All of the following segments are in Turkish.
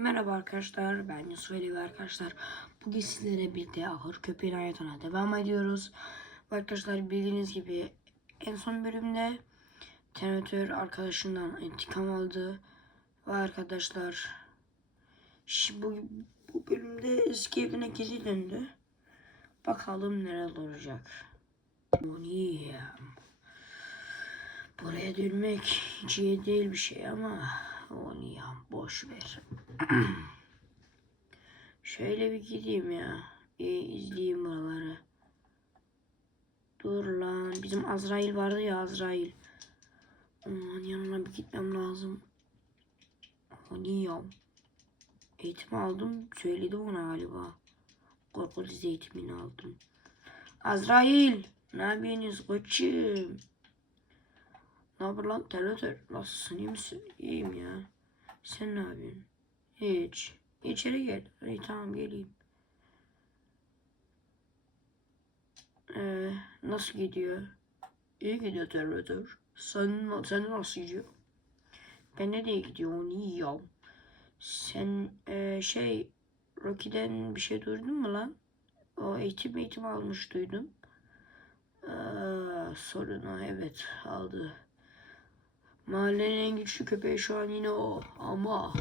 Merhaba arkadaşlar, ben Yusuf Ali ve arkadaşlar bugün sizlere birlikte ahır köpeğin hayatına devam ediyoruz. Arkadaşlar bildiğiniz gibi en son bölümde Terminator arkadaşından intikam aldı. Ve arkadaşlar bu, bu bölümde eski evine geri döndü. Bakalım neler olacak. Moniyem. Buraya dönmek hiç iyi değil bir şey ama onu ya boş ver. Şöyle bir gideyim ya. İyi izleyeyim buraları. Dur lan. Bizim Azrail vardı ya Azrail. Onun yanına bir gitmem lazım. Onu ya. Eğitim aldım. Söyledim ona galiba. Korku dizi eğitimini aldım. Azrail. Ne yapıyorsunuz koçum? Ne haber lan terör? Nasılsın iyi misin? İyiyim ya. Sen ne yapıyorsun? Hiç. İçeri gel. İyi tamam geleyim. Ee, nasıl gidiyor? İyi gidiyor terör. Sen, sen nasıl gidiyor? Ben de iyi gidiyor onu yiyorum. Sen ee, şey Rocky'den bir şey duydun mu lan? O eğitim eğitim almış duydum. Ee, sorunu evet aldı. Mahallenin en güçlü köpeği şu an yine o ama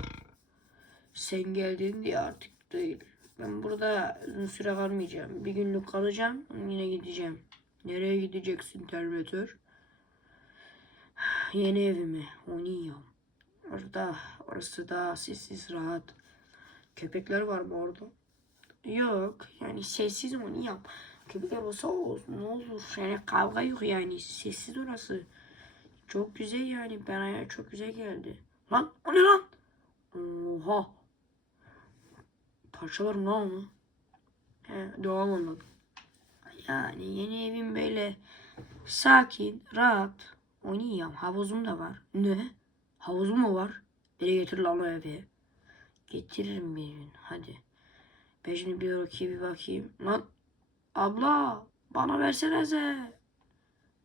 sen geldin diye artık değil. Ben burada uzun süre kalmayacağım. Bir günlük kalacağım yine gideceğim. Nereye gideceksin Terminator? Yeni evime. Onu yiyorum. Orada, orası da sessiz rahat. Köpekler var mı orada? Yok. Yani sessiz onu yap. Köpekler olsa olsun, ne olur. Yani kavga yok yani. Sessiz orası. Çok güzel yani. Bana çok güzel geldi. Lan o ne lan? Oha. Parçalarım lan onu. He, devam anladım. Yani yeni evim böyle sakin, rahat. Oynayacağım. Havuzum da var. Ne? Havuzum mu var? Nereye getir lan o evi? Getiririm bir gün. Hadi. Ben şimdi bir bakayım bir bakayım. Lan abla bana versenize.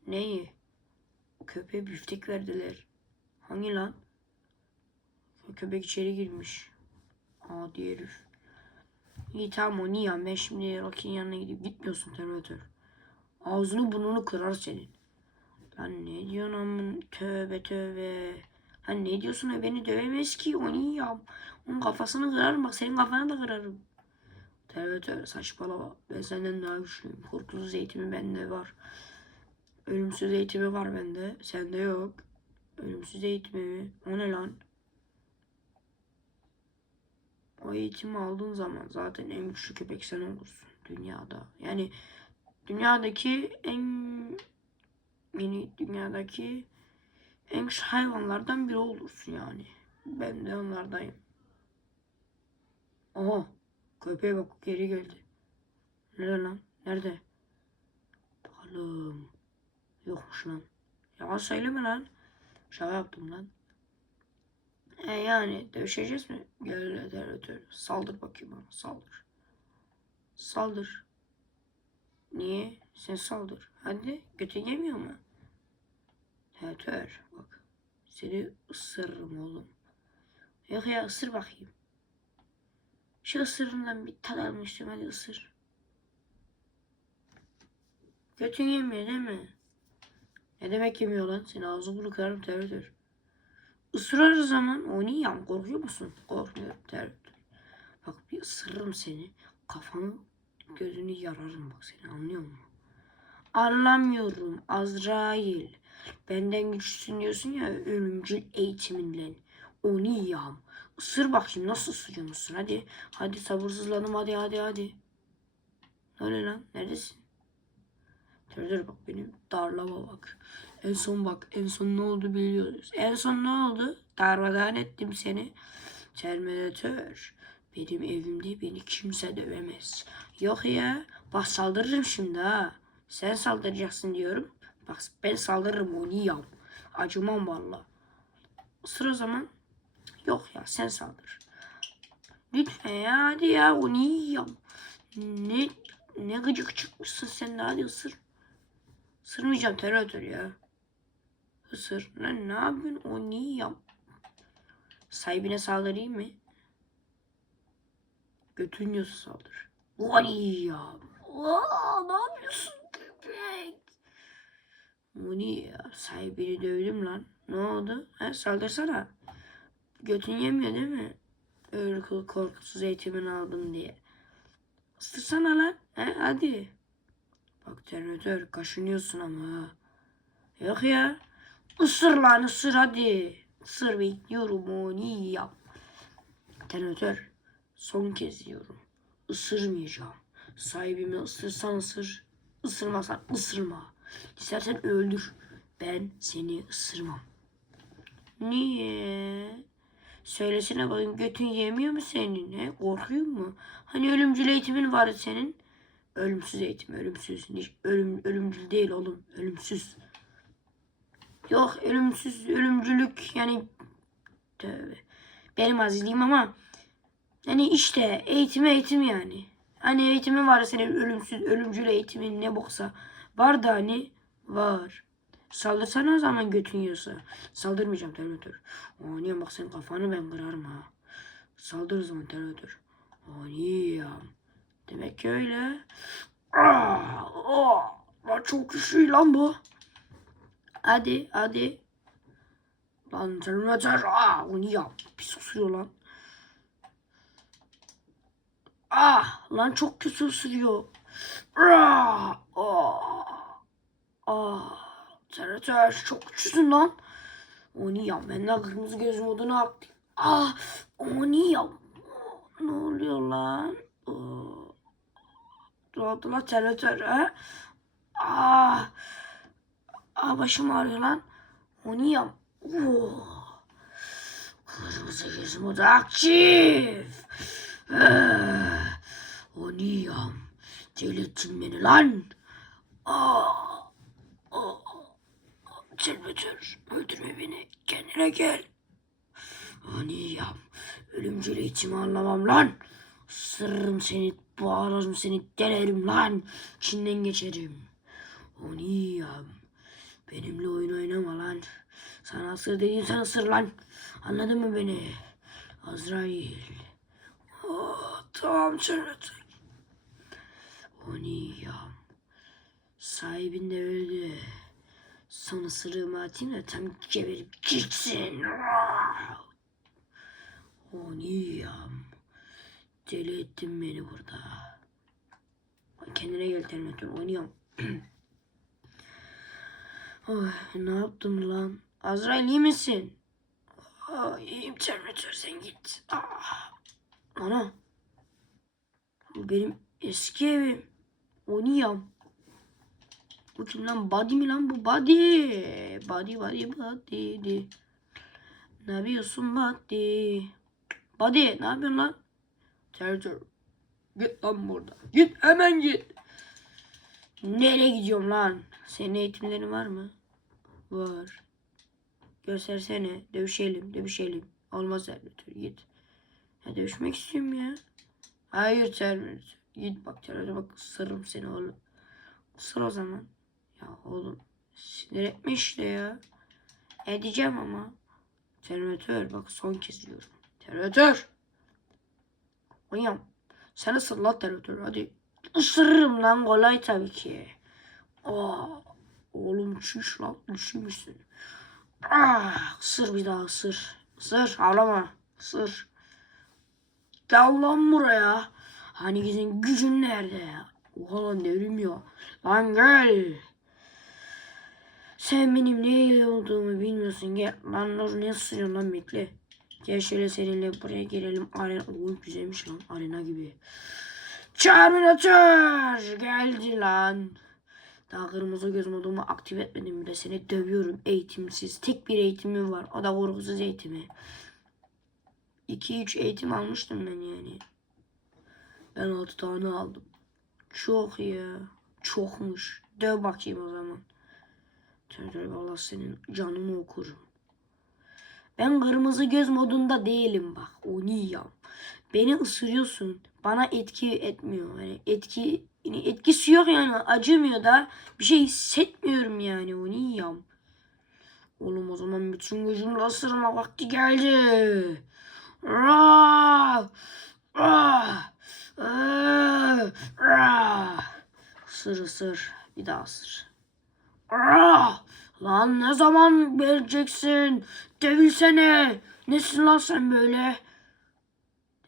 Neyi? Köpeğe büftek verdiler. Hangi lan? Köpek içeri girmiş. Adi herif. İyi tamam o niye? Ben şimdi Rocky'nin yanına gidip gitmiyorsun Terminator. Ağzını burnunu kırar senin. Lan ne diyorsun amın? Tövbe tövbe. Lan ne diyorsun ya beni dövemez ki o niye ya? Onun kafasını kırarım bak senin kafanı da kırarım. Tövbe saçmalama. Ben senden daha güçlüyüm. Korkusuz eğitimi bende var. Ölümsüz eğitimi var bende. Sende yok. Ölümsüz eğitimi mi? O ne lan? O eğitimi aldığın zaman zaten en güçlü köpek sen olursun dünyada. Yani dünyadaki en yeni dünyadaki en güçlü hayvanlardan biri olursun yani. Ben de onlardayım. Oha köpeğe bak geri geldi. Nerede lan? Nerede? Bakalım. Yokmuş lan. Yalan söyleme lan. Şaka yaptım lan. E yani dövüşeceğiz mi? Gel operatör. Saldır bakayım bana. Saldır. Saldır. Niye? Sen saldır. Hadi. Götü yemiyor mu? Operatör. Bak. Seni ısırırım oğlum. Yok ya ısır bakayım. Şu ısırından bir tad almıştım. Hadi ısır. Götün yemiyor değil mi? Ne demek yemiyor lan? Seni ağzı bunu kırarım terör. Isırar zaman oynayacağım. Korkuyor musun? Korkmuyorum terör. Bak bir ısırırım seni. Kafanı gözünü yararım bak seni anlıyor musun? Anlamıyorum Azrail. Benden güçlüsün diyorsun ya ölümcül eğitiminle. Oynayacağım. Isır bakayım nasıl ısırıyormuşsun hadi. Hadi sabırsızlanım hadi hadi hadi. Ne lan? Neredesin? Dur bak benim darlama bak. En son bak en son ne oldu biliyoruz. En son ne oldu? Darmadan ettim seni. Terminator. Benim evimde beni kimse dövemez. Yok ya. Bak saldırırım şimdi ha. Sen saldıracaksın diyorum. Bak ben saldırırım yiyem. Acımam valla. Sıra zaman. Yok ya sen saldır. Lütfen ya hadi ya onu yiyem. Ne, ne gıcık çıkmışsın sen de hadi ısır. Isırmayacağım terör ya. Isır. Lan ne yapıyorsun? O niye yap? Sahibine saldırayım mı? Götün yiyorsa saldır. Vay ya. Aa, ne yapıyorsun köpek? Muni ya sahibini dövdüm lan. Ne oldu? He, saldırsana. Götün yemiyor değil mi? Irkıl korkusuz eğitimini aldım diye. Isırsana lan. He, hadi. Bak terminatör kaşınıyorsun ama. Yok ya. Isır lan ısır hadi. Isır bekliyorum Muni yap. Terminatör son kez diyorum. Isırmayacağım. Sahibimi ısırsan ısır. Isırmasan ısırma. İstersen öldür. Ben seni ısırmam. Niye? Söylesene bakayım götün yemiyor mu senin? He? Korkuyor mu? Hani ölümcül eğitimin vardı senin? Ölümsüz eğitim, ölümsüz. Ölüm, ölümcül değil oğlum, ölümsüz. Yok ölümsüz, ölümcülük yani tövbe. Benim azizliğim ama yani işte eğitim eğitim yani. Hani eğitimin var senin ölümsüz, ölümcül eğitimin ne boksa. Var da hani var. Saldırsana o zaman götün yiyorsa. Saldırmayacağım Terminator. O niye bak senin kafanı ben kırarım ha. Saldır o zaman Terminator. O niye Demek ki öyle. Aa, aa, lan çok güçlü lan bu. Hadi hadi. Lan Terminator. Aa, onu yap. Pis ısırıyor lan. Ah lan çok kötü ısırıyor. Ah, ah, ah. Terminator çok güçlüsün lan. Onu yap. Ben de kırmızı göz moduna aktım. Ah onu yap. Ne oluyor lan? Oh. Lan Terminator ha? Ah. Ah başım ağrıyor lan. Onu yap. Oh. Kırmızı göz modu aktif. Ah. Onu yap. Delirttin beni lan. Ah. Ah. Terminator öldürme beni. Kendine gel. Ani yap. Ölümcül eğitimi anlamam lan. Sırrım seni, bağlarım seni, delerim lan. İçinden geçerim. Ani yap. Benimle oyun oynama lan. Sana ısır dediğim sana ısır lan. Anladın mı beni? Azrail. Oh, tamam Terminator. Ani yap. Sahibin de öldü. Son ısırığımı atayım da tam geberip gitsin. O niyam. Deli ettin beni burada. Kendine gel Terminator oynuyorum. Oy, ne yaptım lan? Azrail iyi misin? Aa, iyiyim Terminator sen git. Aa. Ana. Bu benim eski evim. Oynayam. Bu kim lan? Body mi lan bu? Body. Body body body. Ne yapıyorsun body? Body ne yapıyorsun lan? Terör. Git lan burada. Git hemen git. Nereye gidiyorum lan? Senin eğitimlerin var mı? Var. Göstersene. Dövüşelim. Dövüşelim. Olmaz Terminator. Git. Ya dövüşmek istiyorum ya. Hayır Terminator. Git bak Terminator bak ısırırım seni oğlum. Isır o zaman. Ya oğlum sinir etme işte ya. Edeceğim ama. Terminator bak son kez diyorum. Terminator. Oyam. Sen ısır lan Terminator hadi. Isırırım lan kolay tabii ki. Aa, oğlum çüş lan üşümüşsün. Ah, ısır bir daha ısır. Isır ağlama. Isır. Gel lan buraya. Hani bizim gücün nerede ya? Oha lan devrim ya. Lan gel. Sen benim ne olduğumu bilmiyorsun. Gel lan dur ne ısırıyorsun lan bekle. Gel şöyle seninle buraya gelelim. Arena. Oy güzelmiş lan arena gibi. Terminator geldi lan. Daha kırmızı göz modumu aktif etmedim bile seni dövüyorum eğitimsiz. Tek bir eğitimim var. O da korkusuz eğitimi. 2-3 eğitim almıştım ben yani. Ben 6 tane aldım. Çok ya. Çokmuş. Döv bakayım o zaman. Tövbe valla senin canını okurum. Ben kırmızı göz modunda değilim bak. O niye? Beni ısırıyorsun. Bana etki etmiyor. Yani etki yani etkisi yok yani. Acımıyor da bir şey hissetmiyorum yani. O niye? Oğlum o zaman bütün gücümle ısırma vakti geldi. Rah! Ee, Isır. Bir daha ısır. Ah! Lan ne zaman vereceksin? Devilsene. Nesin lan sen böyle?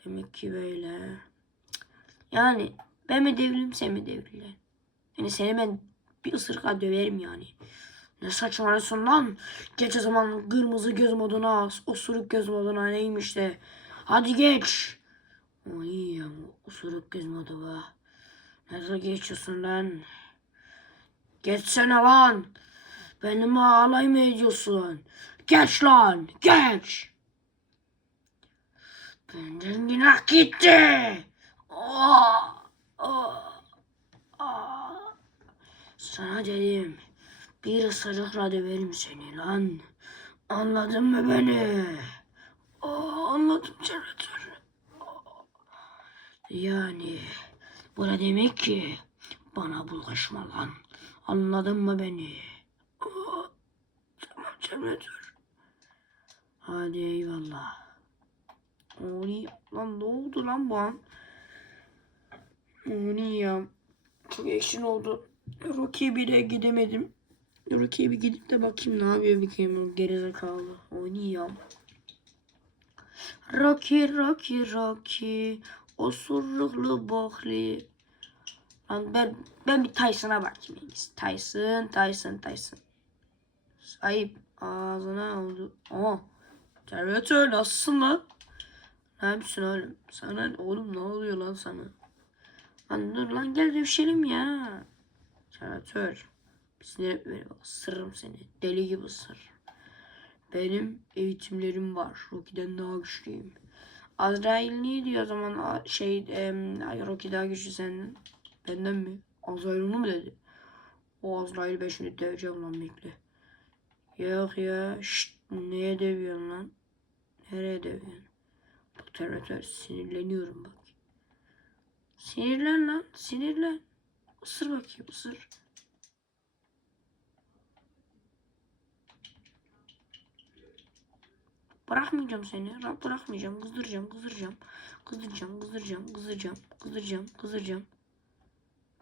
Demek ki böyle. Yani ben mi devrilim sen mi devrilen? Yani seni ben bir ısırıkla döverim yani. Ne saçmalıyorsun lan? Geç o zaman kırmızı göz moduna, osuruk göz moduna neymiş de. Hadi geç. Ay ya osuruk göz modu bu. Nasıl geçiyorsun lan? Geçsene lan. Benimle alay mı ediyorsun? Geç lan, geç. Benden günah gitti. Oh. Sana dedim. Bir ısırıkla döverim seni lan. Anladın mı beni? Anladım Cerator. Yani bu ne demek ki? Bana bulaşma lan. Anladın mı beni? Oh, tamam Cerator. Hadi eyvallah. Oy, lan ne oldu lan bu an? Oy ya. Çok ekşin oldu. Rocky 1'e gidemedim. Rocky'ye bir gidip de bakayım ne yapıyor bakayım o gerizekalı. Oynuyor. Rocky, Rocky, Rocky. Osuruklu bokli. Ben, ben bir Tyson'a bakayım. en iyisi. Tyson, Tyson, Tyson. Ayıp. Ağzına oldu. Aa. Terminator nasılsın lan? Ne yapıyorsun oğlum? Sana oğlum ne oluyor lan sana? Lan dur lan gel dövüşelim ya. Terminator. Sinir beni bak ısırırım seni. Deli gibi ısır. Benim eğitimlerim var. Rocky'den daha güçlüyüm. Azrail niye diyor o zaman şey ay, Rocky daha güçlü senden. Benden mi? Azrail onu mu dedi? O Azrail ben şimdi döveceğim lan bekle. Yok ya. Şşt, neye dövüyorsun lan? Nereye dövüyorsun? Bu terör sinirleniyorum bak. Sinirlen lan. Sinirlen. Isır bakayım ısır. Bırakmayacağım seni. Bırakmayacağım. Kızdıracağım, kızdıracağım. Kızdıracağım, kızdıracağım, kızdıracağım, kızdıracağım, kızdıracağım.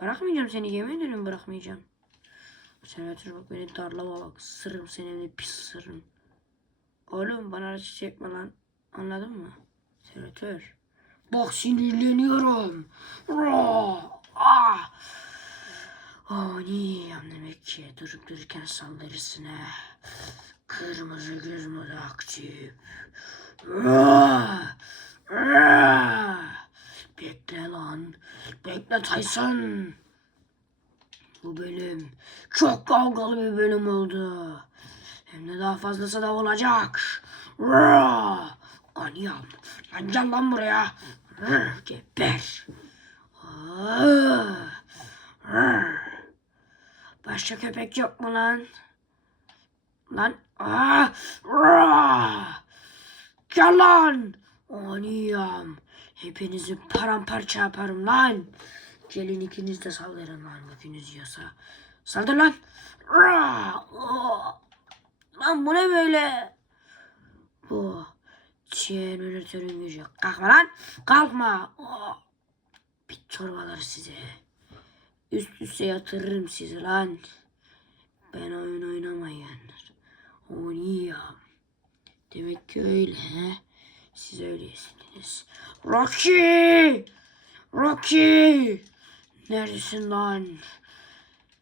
Bırakmayacağım seni. Yemin ederim bırakmayacağım. Sen ötürü bak beni darlama bak. Sırrım seni ne pis sırrım. Oğlum bana acı çekme lan. Anladın mı? Senatör. Bak sinirleniyorum. Rah! Ah! Oh niyeyim demek ki durup dururken saldırırsın ha. Kırmızı göz modu aktif. Ah! Bekle lan. Bekle Tyson. Bu bölüm çok kavgalı bir bölüm oldu. Hem de daha fazlası da olacak. Rah! Aniyam. Lan gel lan buraya. Rah! Geber. Ah! Başka köpek yok mu lan? Lan. Ah! Rah! Gel lan. Aniyam. Hepinizi paramparça yaparım lan. Gelin ikiniz de saldırın lan. Bakınız yiyorsa. Saldır lan. Lan bu ne böyle? Bu. Jeneratörün gücü. Kalkma lan. Kalkma. Bit torbalar size. Üst üste yatırırım sizi lan. Ben oyun oynamayın. Oynayacağım. Demek ki öyle he. Siz öylesiniz. Rocky! Rocky! Neredesin lan?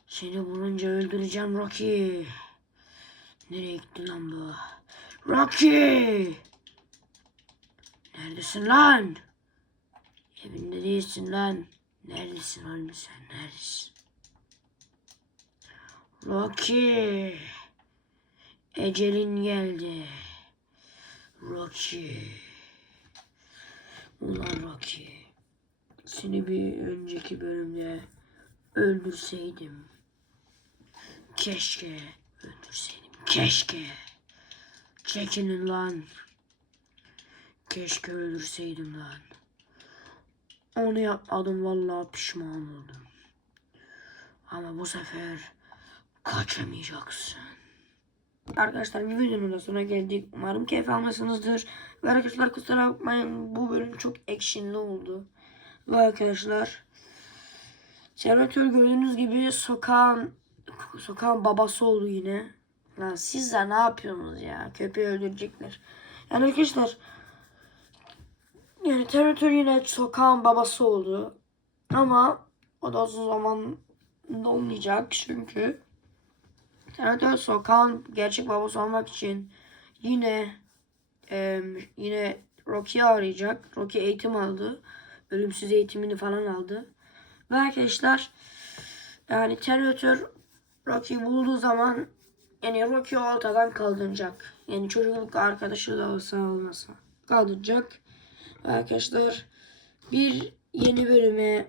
Seni bulunca öldüreceğim Rocky. Nereye gitti lan bu? Rocky! Neredesin lan? Evinde değilsin lan. Neredesin oğlum sen? Neredesin? Rocky! Ecelin geldi. Rocky. Ulan Rocky. Seni bir önceki bölümde öldürseydim. Keşke öldürseydim. Keşke. Çekinin lan. Keşke öldürseydim lan. Onu yapmadım vallahi pişman oldum. Ama bu sefer kaçamayacaksın. Arkadaşlar bir videonun da sonuna geldik. Umarım keyif almışsınızdır. Ve arkadaşlar kusura bakmayın bu bölüm çok ekşinli oldu. Ve arkadaşlar Senatör gördüğünüz gibi sokağın sokağın babası oldu yine. Lan siz de ne yapıyorsunuz ya? Köpeği öldürecekler. Yani arkadaşlar yani Terminator yine sokağın babası oldu. Ama o da uzun zaman olmayacak çünkü Terminator sokağın gerçek babası olmak için yine em, yine Rocky'yi arayacak. Rocky eğitim aldı. Ölümsüz eğitimini falan aldı. Ve arkadaşlar yani Terminator Rocky bulduğu zaman yani Rocky ortadan kaldıracak. Yani çocukluk arkadaşı da olsa olmasa kaldıracak. Arkadaşlar bir yeni bölüme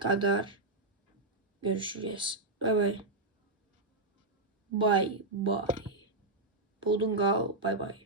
kadar görüşeceğiz. Bay bay. Bay. Buldum gal. Bay bay.